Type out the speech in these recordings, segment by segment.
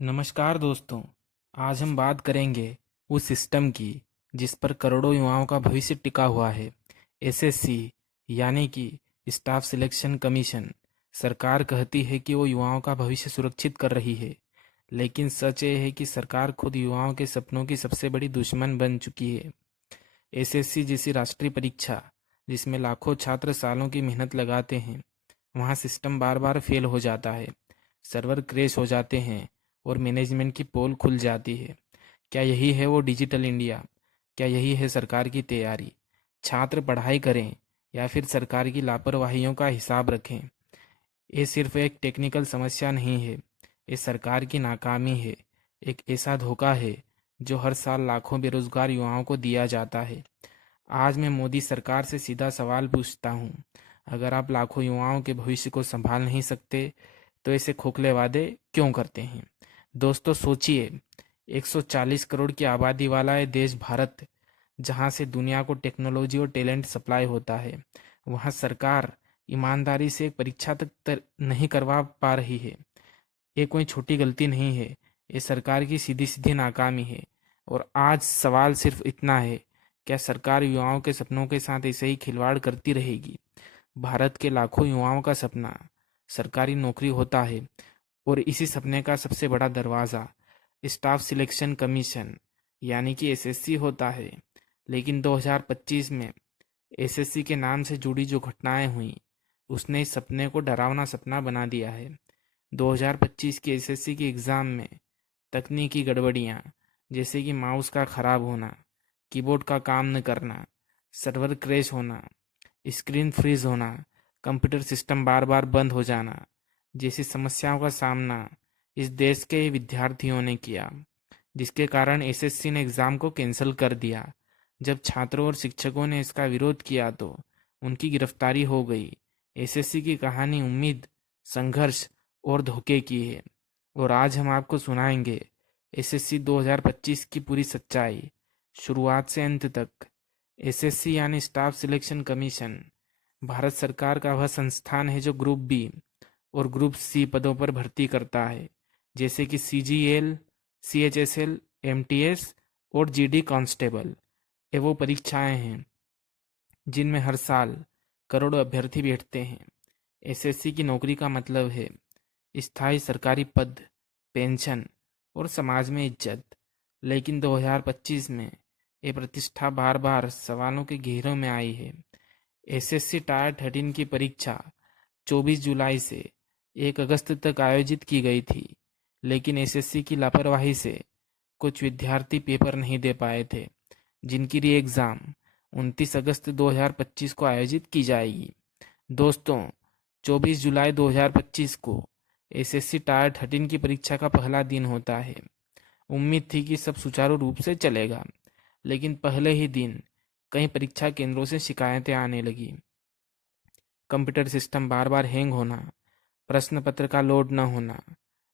नमस्कार दोस्तों। आज हम बात करेंगे उस सिस्टम की जिस पर करोड़ों युवाओं का भविष्य टिका हुआ है। एसएससी यानी कि स्टाफ सिलेक्शन कमीशन। सरकार कहती है कि वो युवाओं का भविष्य सुरक्षित कर रही है, लेकिन सच ये है कि सरकार खुद युवाओं के सपनों की सबसे बड़ी दुश्मन बन चुकी है। एसएससी जैसी राष्ट्रीय परीक्षा जिसमें लाखों छात्र सालों की मेहनत लगाते हैं, वहाँ सिस्टम बार बार फेल हो जाता है, सर्वर क्रैश हो जाते हैं और मैनेजमेंट की पोल खुल जाती है। क्या यही है वो डिजिटल इंडिया? क्या यही है सरकार की तैयारी? छात्र पढ़ाई करें या फिर सरकार की लापरवाहियों का हिसाब रखें? ये सिर्फ एक टेक्निकल समस्या नहीं है, ये सरकार की नाकामी है। एक ऐसा धोखा है जो हर साल लाखों बेरोजगार युवाओं को दिया जाता है। आज मैं मोदी सरकार से सीधा सवाल पूछता हूँ, अगर आप लाखों युवाओं के भविष्य को संभाल नहीं सकते तो ऐसे खोखले वादे क्यों करते हैं? दोस्तों सोचिए, 140 करोड़ की आबादी वाला है देश भारत, जहाँ से दुनिया को टेक्नोलॉजी और टैलेंट सप्लाई होता है। वहाँ सरकार ईमानदारी से एक परीक्षा तक नहीं करवा पा रही है। ये कोई छोटी गलती नहीं है, ये सरकार की सीधी सीधी नाकामी है। और आज सवाल सिर्फ इतना है, क्या सरकार युवाओं के सपनों के साथ ऐसे ही खिलवाड़ करती रहेगी? भारत के लाखों युवाओं का सपना सरकारी नौकरी होता है, और इसी सपने का सबसे बड़ा दरवाज़ा स्टाफ सिलेक्शन कमीशन यानी कि एसएससी होता है। लेकिन 2025 में एसएससी के नाम से जुड़ी जो घटनाएं हुई, उसने इस सपने को डरावना सपना बना दिया है। 2025 के एसएससी के एग्ज़ाम में तकनीकी गड़बड़ियाँ, जैसे कि माउस का ख़राब होना, कीबोर्ड का काम न करना, सर्वर क्रैश होना, स्क्रीन फ्रीज होना, कंप्यूटर सिस्टम बार बार बंद हो जाना जैसी समस्याओं का सामना इस देश के विद्यार्थियों ने किया, जिसके कारण एसएससी ने एग्ज़ाम को कैंसिल कर दिया। जब छात्रों और शिक्षकों ने इसका विरोध किया तो उनकी गिरफ्तारी हो गई। एसएससी की कहानी उम्मीद, संघर्ष और धोखे की है, और आज हम आपको सुनाएंगे एसएससी 2025 की पूरी सच्चाई, शुरुआत से अंत तक। एसएससी यानी स्टाफ सिलेक्शन कमीशन भारत सरकार का वह संस्थान है जो ग्रुप बी और ग्रुप सी पदों पर भर्ती करता है, जैसे कि सीजीएल, सीएचएसएल, एमटीएस और जीडी कांस्टेबल। ये वो परीक्षाएं हैं जिनमें हर साल करोड़ों अभ्यर्थी बैठते हैं। एसएससी की नौकरी का मतलब है स्थायी सरकारी पद, पेंशन और समाज में इज्जत। लेकिन 2025 में ये प्रतिष्ठा बार बार सवालों के घेरों में आई है। एसएससी टायर 13 की परीक्षा 24 जुलाई से 1 अगस्त तक आयोजित की गई थी, लेकिन एसएससी की लापरवाही से कुछ विद्यार्थी पेपर नहीं दे पाए थे, जिनकी री एग्ज़ाम 29 अगस्त 2025 को आयोजित की जाएगी। दोस्तों, 24 जुलाई 2025 को एसएससी टायर 13 की परीक्षा का पहला दिन होता है। उम्मीद थी कि सब सुचारू रूप से चलेगा, लेकिन पहले ही दिन कई परीक्षा केंद्रों से शिकायतें आने लगी। कंप्यूटर सिस्टम बार बार हैंग होना, प्रश्न पत्र का लोड न होना,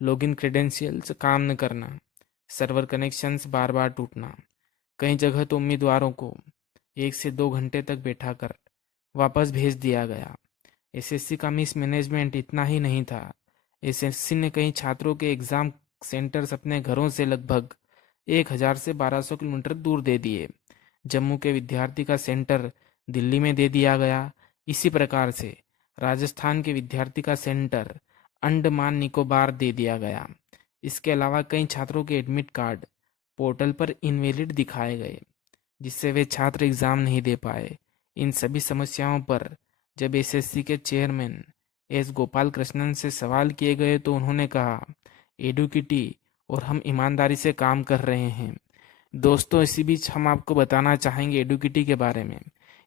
लॉगिन क्रेडेंशियल्स काम न करना, सर्वर कनेक्शंस बार बार टूटना। कई जगह तो उम्मीदवारों को 1 से 2 घंटे तक बैठा कर वापस भेज दिया गया। एसएससी का मिस मैनेजमेंट इतना ही नहीं था, एसएससी ने कई छात्रों के एग्ज़ाम सेंटर्स अपने घरों से लगभग 1000 से 1200 किलोमीटर दूर दे दिए। जम्मू के विद्यार्थी का सेंटर दिल्ली में दे दिया गया। इसी प्रकार से राजस्थान के विद्यार्थी का सेंटर अंडमान निकोबार दे दिया गया। इसके अलावा कई छात्रों के एडमिट कार्ड पोर्टल पर इनवैलिड दिखाए गए, जिससे वे छात्र एग्ज़ाम नहीं दे पाए। इन सभी समस्याओं पर जब एसएससी के चेयरमैन एस गोपाल कृष्णन से सवाल किए गए तो उन्होंने कहा, एडुकिटी और हम ईमानदारी से काम कर रहे हैं। दोस्तों, इसी बीच हम आपको बताना चाहेंगे एडुकिटी के बारे में।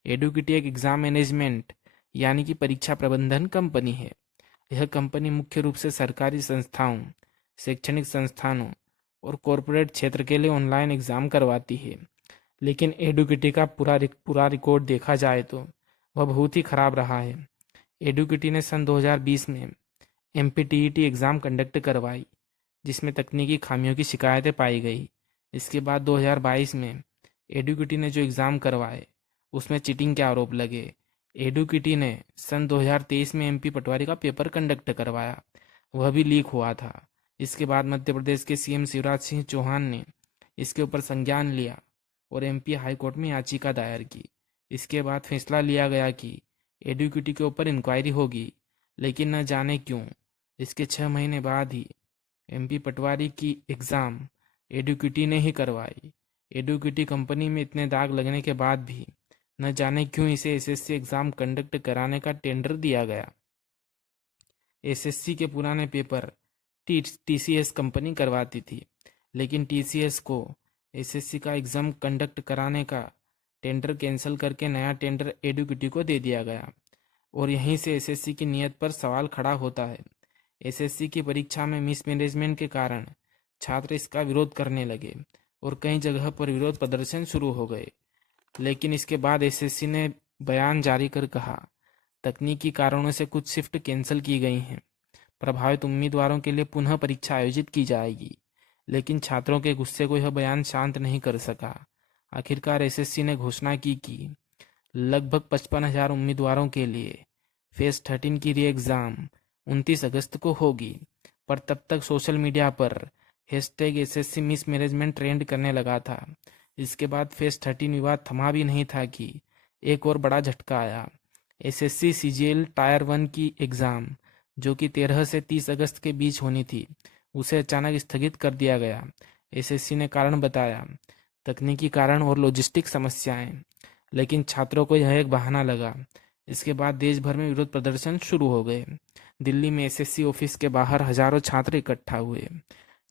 एडुकिटी एक एग्ज़ाम मैनेजमेंट यानी कि परीक्षा प्रबंधन कंपनी है। यह कंपनी मुख्य रूप से सरकारी संस्थाओं, शैक्षणिक संस्थानों और कॉरपोरेट क्षेत्र के लिए ऑनलाइन एग्ज़ाम करवाती है। लेकिन एडुकिटी का पूरा रिकॉर्ड देखा जाए तो वह बहुत ही खराब रहा है। एडुकिटी ने सन 2020 में एमपीटीईटी एग्ज़ाम कंडक्ट करवाई, जिसमें तकनीकी खामियों की शिकायतें पाई गई। इसके बाद 2022 में एडुकिटी ने जो एग्ज़ाम करवाए उसमें चीटिंग के आरोप लगे। एडुकिटी ने सन 2023 में एमपी पटवारी का पेपर कंडक्ट करवाया, वह भी लीक हुआ था। इसके बाद मध्य प्रदेश के सीएम शिवराज सिंह चौहान ने इसके ऊपर संज्ञान लिया और एमपी हाई कोर्ट में याचिका दायर की। इसके बाद फैसला लिया गया कि एडुकेटी के ऊपर इंक्वायरी होगी, लेकिन न जाने क्यों इसके 6 महीने बाद ही एमपी पटवारी की एग्ज़ाम एडुकेटी ने ही करवाई। एडुकेटी कंपनी में इतने दाग लगने के बाद भी न जाने क्यों इसे एसएससी एग्ज़ाम कंडक्ट कराने का टेंडर दिया गया। एसएससी के पुराने पेपर टीसीएस कंपनी करवाती थी, लेकिन टीसीएस को एसएससी का एग्ज़ाम कंडक्ट कराने का टेंडर कैंसिल करके नया टेंडर एडुकेटी को दे दिया गया। और यहीं से एसएससी की नीयत पर सवाल खड़ा होता है। एसएससी की परीक्षा में मिसमैनेजमेंट के कारण छात्र इसका विरोध करने लगे और कई जगह पर विरोध प्रदर्शन शुरू हो गए। लेकिन इसके बाद एसएससी ने बयान जारी कर कहा, तकनीकी कारणों से कुछ शिफ्ट कैंसिल की गई हैं। प्रभावित उम्मीदवारों के लिए पुनः परीक्षा आयोजित की जाएगी। लेकिन छात्रों के गुस्से को यह बयान शांत नहीं कर सका। आखिरकार एसएससी ने घोषणा की कि लगभग 55,000 उम्मीदवारों के लिए फेज 13 की री एग्ज़ाम 29 अगस्त को होगी। पर तब तक सोशल मीडिया पर hashtag SSC miss management trend करने लगा था। इसके बाद फेज 13 विवाद थमा भी नहीं था कि एक और बड़ा झटका आया। एसएससी सीजीएल टायर 1 की एग्ज़ाम, जो कि 13 से 30 अगस्त के बीच होनी थी, उसे अचानक स्थगित कर दिया गया। एसएससी ने कारण बताया, तकनीकी कारण और लॉजिस्टिक समस्याएं। लेकिन छात्रों को यह एक बहाना लगा। इसके बाद देश भर में विरोध प्रदर्शन शुरू हो गए। दिल्ली में एसएससी ऑफिस के बाहर हजारों छात्र इकट्ठा हुए।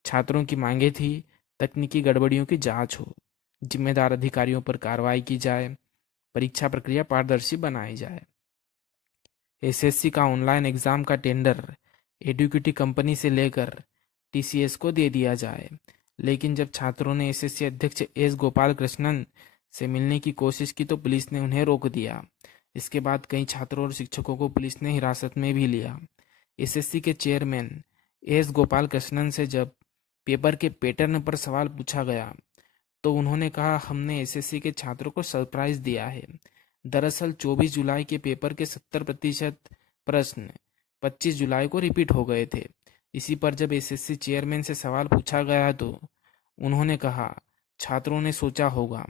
छात्रों की मांगे थी, तकनीकी गड़बड़ियों की जांच हो, जिम्मेदार अधिकारियों पर कार्रवाई की जाए, परीक्षा प्रक्रिया पारदर्शी बनाई जाए। एसएससी का ऑनलाइन एग्ज़ाम का टेंडर एडुकेटी कंपनी से लेकर टीसीएस को दे दिया जाए। लेकिन जब छात्रों ने एसएससी अध्यक्ष एस गोपाल कृष्णन से मिलने की कोशिश की तो पुलिस ने उन्हें रोक दिया। इसके बाद कई छात्रों और शिक्षकों को पुलिस ने हिरासत में भी लिया। एसएससी के चेयरमैन एस गोपाल कृष्णन से जब पेपर के पैटर्न पर सवाल पूछा गया तो उन्होंने कहा, हमने एसएससी के छात्रों को सरप्राइज दिया है। दरअसल 24 जुलाई के पेपर के 70% प्रश्न 25 जुलाई को रिपीट हो गए थे। इसी पर जब एसएससी चेयरमैन से सवाल पूछा गया तो उन्होंने कहा, छात्रों ने सोचा होगा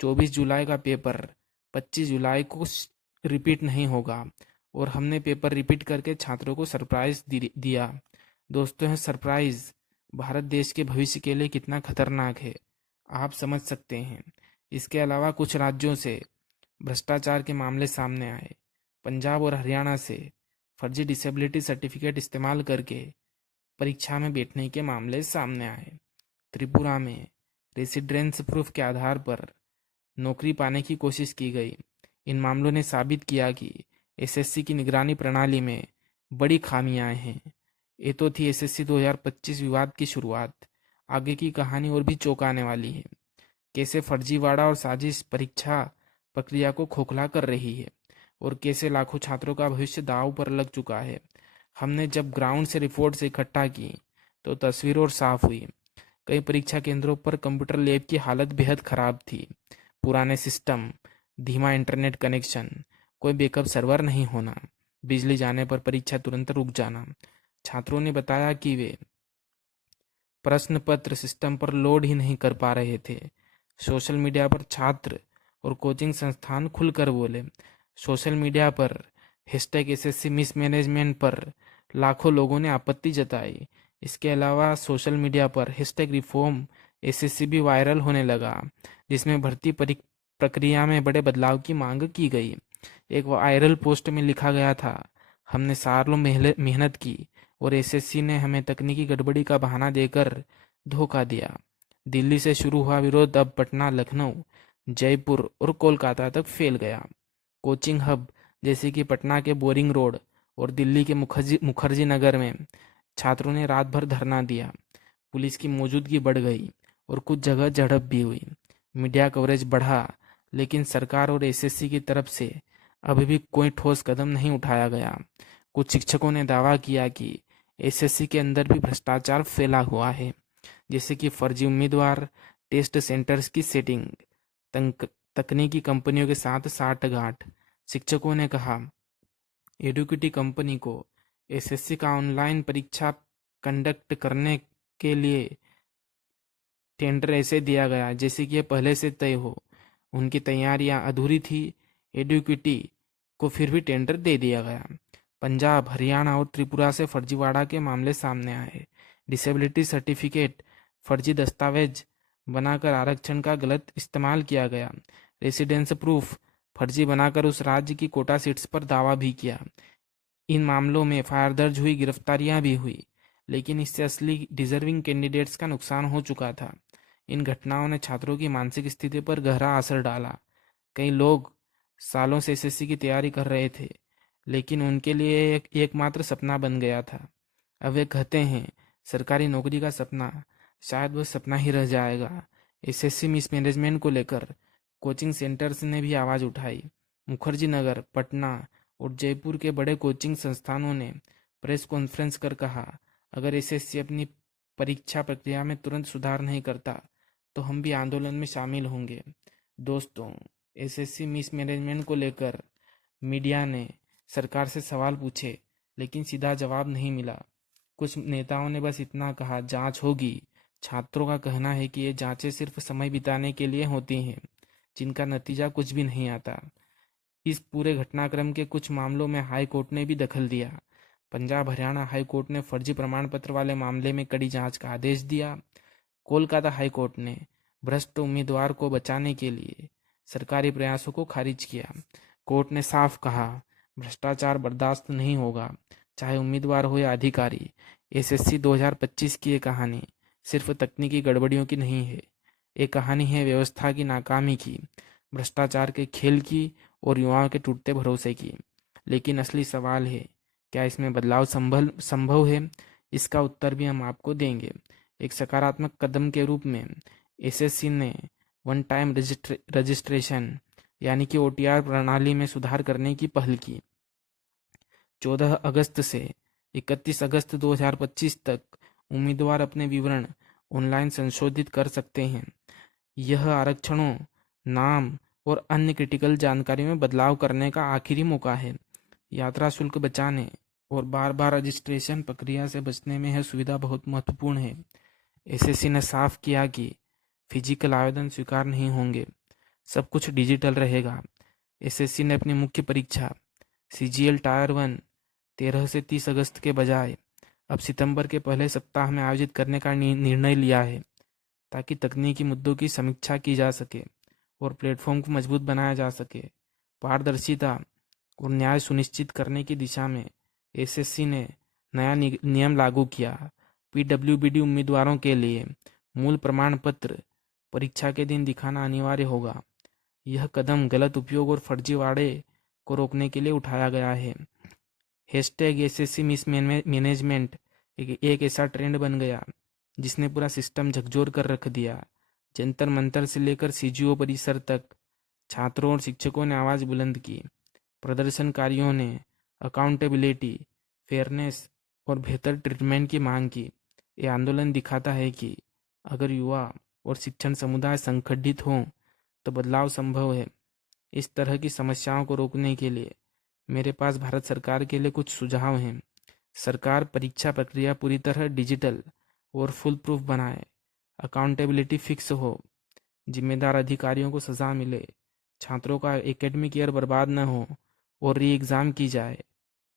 24 जुलाई का पेपर 25 जुलाई को रिपीट नहीं होगा और हमने पेपर रिपीट करके छात्रों को सरप्राइज दिया। दोस्तों, यह सरप्राइज भारत देश के भविष्य के लिए कितना खतरनाक है, आप समझ सकते हैं। इसके अलावा कुछ राज्यों से भ्रष्टाचार के मामले सामने आए। पंजाब और हरियाणा से फर्जी डिसेबिलिटी सर्टिफिकेट इस्तेमाल करके परीक्षा में बैठने के मामले सामने आए। त्रिपुरा में रेसिडेंस प्रूफ के आधार पर नौकरी पाने की कोशिश की गई। इन मामलों ने साबित किया कि एसएससी की निगरानी प्रणाली में बड़ी खामियां हैं। ये तो थी एसएससी 2025 विवाद की शुरुआत। आगे की कहानी और भी चौंकाने वाली है। कैसे फर्जीवाड़ा और साजिश परीक्षा प्रक्रिया को खोखला कर रही है और कैसे लाखों छात्रों का भविष्य दांव पर लग चुका है। हमने जब ग्राउंड से रिपोर्ट्स इकट्ठा की तो तस्वीर और साफ हुई। कई परीक्षा केंद्रों पर कंप्यूटर लैब की हालत बेहद खराब थी। पुराने सिस्टम, धीमा इंटरनेट कनेक्शन, कोई बैकअप सर्वर नहीं होना, बिजली जाने पर परीक्षा तुरंत रुक जाना। छात्रों ने बताया कि वे प्रश्न पत्र सिस्टम पर लोड ही नहीं कर पा रहे थे। सोशल मीडिया पर छात्र और कोचिंग संस्थान खुलकर बोले। सोशल मीडिया पर हैशटैग एसएससी मिसमैनेजमेंट पर लाखों लोगों ने आपत्ति जताई। इसके अलावा सोशल मीडिया पर हैशटैग रिफॉर्म एसएससी भी वायरल होने लगा, जिसमें भर्ती प्रक्रिया में बड़े बदलाव की मांग की गई। एक वायरल पोस्ट में लिखा गया था, हमने सालों मेहनत की और एसएससी ने हमें तकनीकी गड़बड़ी का बहाना देकर धोखा दिया। दिल्ली से शुरू हुआ विरोध अब पटना, लखनऊ, जयपुर और कोलकाता तक फैल गया। कोचिंग हब जैसे कि पटना के बोरिंग रोड और दिल्ली के मुखर्जी नगर में छात्रों ने रात भर धरना दिया। पुलिस की मौजूदगी बढ़ गई और कुछ जगह झड़प भी हुई। मीडिया कवरेज बढ़ा, लेकिन सरकार और एसएससी की तरफ से अभी भी कोई ठोस कदम नहीं उठाया गया। कुछ शिक्षकों ने दावा किया कि एसएससी के अंदर भी भ्रष्टाचार फैला हुआ है, जैसे कि फर्जी उम्मीदवार, टेस्ट सेंटर्स की सेटिंग, तकनीकी कंपनियों के साथ साठगांठ। शिक्षकों ने कहा, एडुकेटी कंपनी को एसएससी का ऑनलाइन परीक्षा कंडक्ट करने के लिए टेंडर ऐसे दिया गया जैसे कि ये पहले से तय हो। उनकी तैयारियां अधूरी थी। एडुकेटी को फिर भी टेंडर दे दिया गया। पंजाब, हरियाणा और त्रिपुरा से फर्जीवाड़ा के मामले सामने आए। डिसेबिलिटी सर्टिफिकेट फर्जी दस्तावेज बनाकर आरक्षण का गलत इस्तेमाल किया गया। रेसिडेंस प्रूफ फर्जी बनाकर उस राज्य की कोटा सीट्स पर दावा भी किया। इन मामलों में एफआईआर दर्ज हुई, गिरफ्तारियां भी हुई, लेकिन इससे असली डिजर्विंग कैंडिडेट्स का नुकसान हो चुका था। इन घटनाओं ने छात्रों की मानसिक स्थिति पर गहरा असर डाला। कई लोग सालों से एसएससी की तैयारी कर रहे थे, लेकिन उनके लिए एकमात्र सपना बन गया था। अब वे कहते हैं सरकारी नौकरी का सपना शायद वह सपना ही रह जाएगा। एसएससी मिसमैनेजमेंट को लेकर कोचिंग सेंटर्स ने भी आवाज़ उठाई। मुखर्जी नगर, पटना और जयपुर के बड़े कोचिंग संस्थानों ने प्रेस कॉन्फ्रेंस कर कहा, अगर एसएससी अपनी परीक्षा प्रक्रिया में तुरंत सुधार नहीं करता तो हम भी आंदोलन में शामिल होंगे। दोस्तों, एसएससी मिसमैनेजमेंट को लेकर मीडिया ने सरकार से सवाल पूछे, लेकिन सीधा जवाब नहीं मिला। कुछ नेताओं ने बस इतना कहा, जांच होगी। छात्रों का कहना है कि ये जांचें सिर्फ समय बिताने के लिए होती हैं, जिनका नतीजा कुछ भी नहीं आता। इस पूरे घटनाक्रम के कुछ मामलों में हाई कोर्ट ने भी दखल दिया। पंजाब हरियाणा हाई कोर्ट ने फर्जी प्रमाण पत्र वाले मामले में कड़ी जांच का आदेश दिया। कोलकाता हाई कोर्ट ने भ्रष्ट उम्मीदवार को बचाने के लिए सरकारी प्रयासों को खारिज किया। कोर्ट ने साफ कहा, भ्रष्टाचार बर्दाश्त नहीं होगा, चाहे उम्मीदवार हो या अधिकारी। एसएससी 2025 की ये कहानी सिर्फ तकनीकी गड़बड़ियों की नहीं है, एक कहानी है व्यवस्था की नाकामी की, भ्रष्टाचार के खेल की और युवाओं के टूटते भरोसे की। लेकिन असली सवाल है, क्या इसमें बदलाव संभव है? इसका उत्तर भी हम आपको देंगे। एक सकारात्मक कदम के रूप में एसएससी ने वन टाइम रजिस्ट्रेशन यानी कि ओटीआर प्रणाली में सुधार करने की पहल की। 14 अगस्त से 31 अगस्त 2025 तक उम्मीदवार अपने विवरण ऑनलाइन संशोधित कर सकते हैं। यह आरक्षणों, नाम और अन्य क्रिटिकल जानकारी में बदलाव करने का आखिरी मौका है। यात्रा शुल्क बचाने और बार बार रजिस्ट्रेशन प्रक्रिया से बचने में यह सुविधा बहुत महत्वपूर्ण है। एसएससी ने साफ किया कि फिजिकल आवेदन स्वीकार नहीं होंगे, सब कुछ डिजिटल रहेगा। एसएससी ने अपनी मुख्य परीक्षा सीजीएल टायर 1 13 से 30 अगस्त के बजाय अब सितंबर के पहले सप्ताह में आयोजित करने का निर्णय लिया है, ताकि तकनीकी मुद्दों की समीक्षा की जा सके और प्लेटफॉर्म को मजबूत बनाया जा सके। पारदर्शिता और न्याय सुनिश्चित करने की दिशा में एसएससी ने नया नियम लागू किया। पीडब्ल्यूबीडी उम्मीदवारों के लिए मूल प्रमाण पत्र परीक्षा के दिन दिखाना अनिवार्य होगा। यह कदम गलत उपयोग और फर्जीवाड़े को रोकने के लिए उठाया गया है। हैशटैग एसएससी मिसमैनेजमेंट एक ऐसा ट्रेंड बन गया जिसने पूरा सिस्टम झकझोर कर रख दिया। जंतर मंतर से लेकर सीजीओ परिसर तक छात्रों और शिक्षकों ने आवाज़ बुलंद की। प्रदर्शनकारियों ने अकाउंटेबिलिटी, फेयरनेस और बेहतर ट्रीटमेंट की मांग की। ये आंदोलन दिखाता है कि अगर युवा और शिक्षण समुदाय संगठित हों तो बदलाव संभव है। इस तरह की समस्याओं को रोकने के लिए मेरे पास भारत सरकार के लिए कुछ सुझाव हैं। सरकार परीक्षा प्रक्रिया पूरी तरह डिजिटल और फुल प्रूफ बनाए, अकाउंटेबिलिटी फिक्स हो, जिम्मेदार अधिकारियों को सज़ा मिले, छात्रों का एकेडमिक ईयर बर्बाद न हो और री एग्ज़ाम की जाए।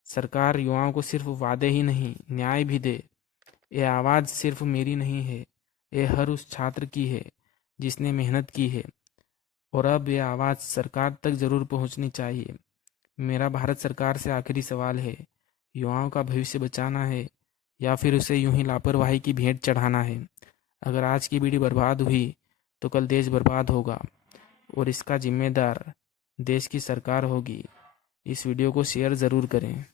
सरकार युवाओं को सिर्फ वादे ही नहीं, न्याय भी दे। ये आवाज़ सिर्फ मेरी नहीं है, ये हर उस छात्र की है जिसने मेहनत की है, और अब ये आवाज़ सरकार तक ज़रूर पहुंचनी चाहिए। मेरा भारत सरकार से आखिरी सवाल है, युवाओं का भविष्य बचाना है या फिर उसे यूं ही लापरवाही की भेंट चढ़ाना है? अगर आज की पीढ़ी बर्बाद हुई तो कल देश बर्बाद होगा, और इसका जिम्मेदार देश की सरकार होगी। इस वीडियो को शेयर ज़रूर करें।